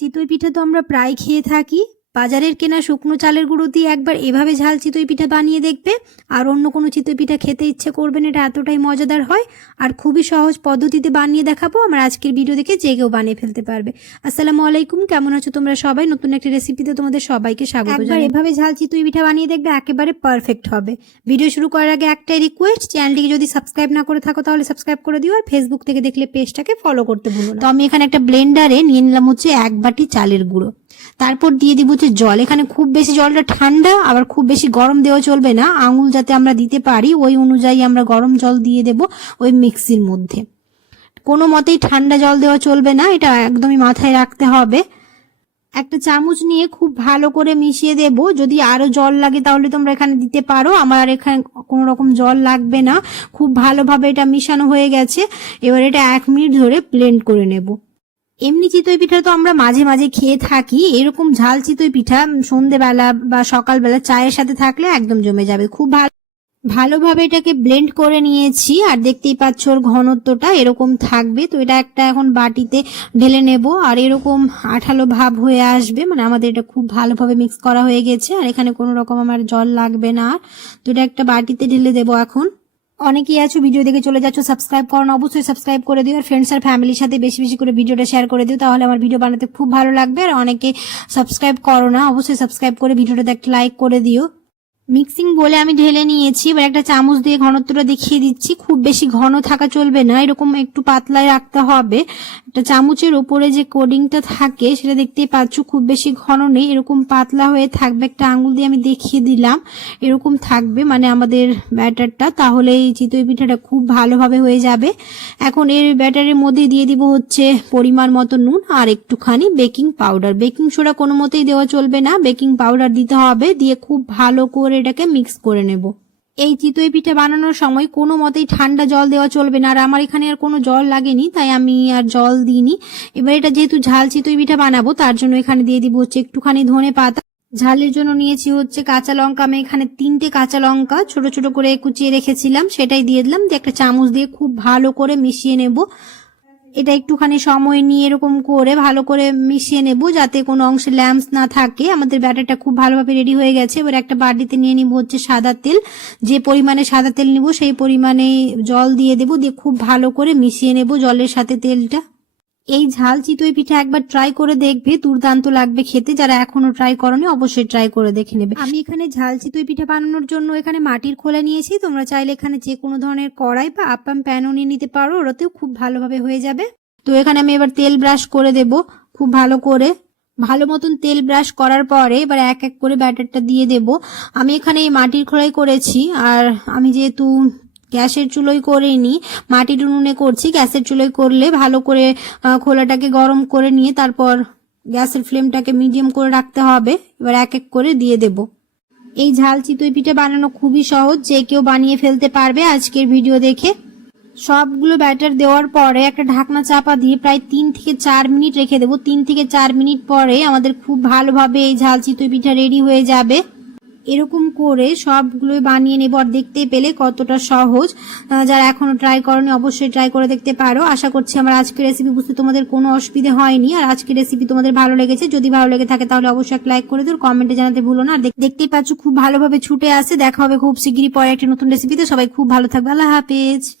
চিতই পিঠা তো আমরা প্রায় খেয়ে থাকি। বাজারের কেনা শুকনো চালের গুঁড়ো দিয়ে একবার এভাবে ঝাল চিতই পিঠা বানিয়ে দেখবে। আর অন্য কোনো চিতই পিঠা খেতে ইচ্ছে করবেন এটা এতটাই মজাদার হয়। আর খুবই সহজ পদ্ধতিতে বানিয়ে দেখাবো আমার আজকের ভিডিও দেখে যে কেউ বানিয়ে ফেলতে পারবে। আসসালামু আলাইকুম কেমন আছো তোমরা সবাই? নতুন একটা রেসিপিতে তোমাদের সবাইকে স্বাগত একবার এভাবে ঝাল চিতই পিঠা বানিয়ে দেখবে একেবারে পারফেক্ট হবে। ভিডিও শুরু করার আগে একটাই রিকোয়েস্ট চ্যানেলটিকে যদি সাবস্ক্রাইব না করে থাকো তাহলে সাবস্ক্রাইব করে দিও আর ফেসবুক থেকে দেখলে পেজটাকে ফলো করতে ভুলো তো আমি এখানে একটা ব্লেন্ডারে নিয়ে নিলাম হচ্ছে এক বাটি চালের গুঁড়ো। তারপর দিয়ে দিব হচ্ছে জল। এখানে খুব বেশি জলটা ঠান্ডা, আবার খুব বেশি গরম দেওয়া চলবে না। আঙুল যাতে আমরা দিতে পারি, ওই অনুযায়ী আমরা গরম জল দিয়ে দেব ওই মিক্সির মধ্যে। কোনো মতেই ঠান্ডা জল দেওয়া চলবে না, এটা একদমই মাথায় রাখতে হবে। একটা চামচ নিয়ে খুব ভালো করে মিশিয়ে দেব। যদি আরও জল লাগে তাহলে তোমরা এখানে দিতে পারো। আমার এখানে কোনো রকম জল লাগবে না। খুব ভালোভাবে এটা মিশানো হয়ে গেছে। এবার এটা এক মিনিট ধরে ব্লেন্ড করে নেব। এমনি চিতই পিঠা তো আমরা মাঝে মাঝে খেয়ে থাকি, এরকম ঝাল চিতই পিঠা সন্ধেবেলা বা সকালবেলা চায়ের সাথে থাকলে একদম জমে যাবে। খুব ভালো, ভালোভাবে এটাকে ব্লেন্ড করে নিয়েছি, আর দেখতেই পাচ্ছ ওর ঘনত্বটা এরকম থাকবে। তো এটা একটা এখন বাটিতে ঢেলে নেব, আর এরকম আঠালো ভাব হয়ে আসবে মানে আমাদের এটা খুব ভালোভাবে মিক্স করা হয়ে গেছে, আর এখানে কোনো রকম আমার জল লাগবে না। তো এটা একটা বাটিতে ঢেলে দেবো এখন। অনেকেই আছো, ভিডিও দেখে চলে যাচ্ছ সাবস্ক্রাইব করো না, অবশ্যই সাবস্ক্রাইব করে দিও। আর ফ্রেন্ডস আর ফ্যামিলির সাথে বেশি বেশি করে ভিডিওটা শেয়ার করে দিও, তাহলে আমার ভিডিও বানাতে খুব ভালো লাগবে। আর অনেকে সাবস্ক্রাইব করো না, অবশ্যই সাবস্ক্রাইব করে ভিডিওটাতে একটা লাইক করে দিও। মিক্সিং বলে আমি ঢেলে নিয়েছি। এবার একটা চামচ দিয়ে ঘনত্বটা দেখিয়ে দিচ্ছি। খুব বেশি ঘন থাকা চলবে না। এরকম একটু পাতলায় রাখতে হবে। একটা চামচের উপরে যে কোডিংটা থাকে, সেটা দেখতেই পাচ্ছ খুব বেশি ঘন নেই। এরকম পাতলা হয়ে থাকবে। একটা আঙুল দিয়ে আমি দেখিয়ে দিলাম। এরকম থাকবে মানে আমাদের ব্যাটারটা। তাহলে এই চিতই পিঠাটা খুব ভালোভাবে হয়ে যাবে। এখন এর ব্যাটারের মধ্যে দিয়ে দিব হচ্ছে পরিমাণ মতো নুন আর একটুখানি বেকিং পাউডার। বেকিং সোডা কোনো মতেই দেওয়া চলবে না। বেকিং পাউডার দিতে হবে। দিয়ে খুব ভালো করে এটাকে মিক্স করে নেব। এই চিতই পিঠা বানানোর সময় কোনো মতেই ঠান্ডা জল দেওয়া চলবে না। আর আমার এখানে আর কোনো জল লাগেনি, তাই আমি আর জল দিইনি। এবার এটা যেহেতু ঝাল চিতই পিঠা বানাবো, তার জন্য এখানে দিয়ে দিব হচ্ছে একটুখানি ধনে পাতা। ঝালের জন্য নিয়েছি হচ্ছে কাঁচা লঙ্কা। আমি এখানে তিনটে কাঁচা লঙ্কা ছোট ছোট করে কুচিয়ে রেখেছিলাম, সেটাই দিয়ে দিলাম। দিয়ে একটা চামচ দিয়ে খুব ভালো করে মিশিয়ে নেব। এটা একটুখানি সময় নিয়ে এরকম করে ভালো করে মিশিয়ে নেব যাতে কোনো অংশে ল্যাম্পস না থাকে। আমাদের ব্যাটারটা খুব ভালোভাবে রেডি হয়ে গেছে। এবার একটা বাটিতে নিয়ে নিব হচ্ছে সাদা তেল। যে পরিমাণে সাদা তেল নিব সেই পরিমাণে জল দিয়ে দেব। দিয়ে খুব ভালো করে মিশিয়ে নেব জলের সাথে তেলটা। এই ঝাল চিতই পিঠা একবার ট্রাই করে দেখবে, দুর্দান্ত লাগবে খেতে। যারা এখনও ট্রাই করনি, অবশ্যই ট্রাই করে দেখে নেবে। আমি এখানে ঝাল চিতই পিঠা বানানোর জন্য এখানে মাটির খোলা নিয়েছি। তোমরা চাইলে এখানে যে কোনো ধরনের কড়াই বা আপ্পাম প্যানও নিয়ে নিতে পারো। ওটাতেও খুব ভালোভাবে হয়ে যাবে। তো এখানে আমি এবার তেল ব্রাশ করে দেব খুব ভালো করে। ভালো মতন তেল ব্রাশ করার পরে এবার এক এক করে ব্যাটারটা দিয়ে দেব। আমি এখানে এই মাটির খোলাই করেছি। আর আমি যেহেতু গ্যাসের চুলোয় করিনি মাটির উনুনে করছি, গ্যাসের চুলোয় করলে ভালো করে খোলাটাকে গরম করে নিয়ে তারপর গ্যাসের ফ্লেমটাকে মিডিয়াম করে রাখতে হবে, এবার এক এক করে দিয়ে দেব। এই ঝাল চিতই পিঠা বানানো খুবই সহজ, যে কেউ বানিয়ে ফেলতে পারবে আজকের ভিডিও দেখে। সবগুলো ব্যাটার দেওয়ার পরে একটা ঢাকনা চাপা দিয়ে প্রায় তিন থেকে চার মিনিট রেখে দেবো। তিন থেকে চার মিনিট পরে আমাদের খুব ভালোভাবে এই ঝাল চিতই পিঠা রেডি হয়ে যাবে। এরকম করে সবগুলো বানিয়ে নেব আর দেখতে পেলে কতটা সহজ। যারা এখনও ট্রাই করনি, অবশ্যই ট্রাই করে দেখতে পারো। আশা করছি আমার আজকের রেসিপি বুঝতে তোমাদের কোনো অসুবিধে হয়নি। আর আজকের রেসিপি তোমাদের ভালো লেগেছে। যদি ভালো লেগে থাকে, তাহলে অবশ্যই এক লাইক করে দিও। কমেন্টে জানাতে ভুলো না। আর দেখ- দেখতেই পাচ্ছ, খুব ভালোভাবে ছুটে আসে। দেখা হবে খুব শিগগিরই পরে একটা নতুন রেসিপিতে সবাই খুব ভালো থাকবে। আল্লাহ হাফেজ।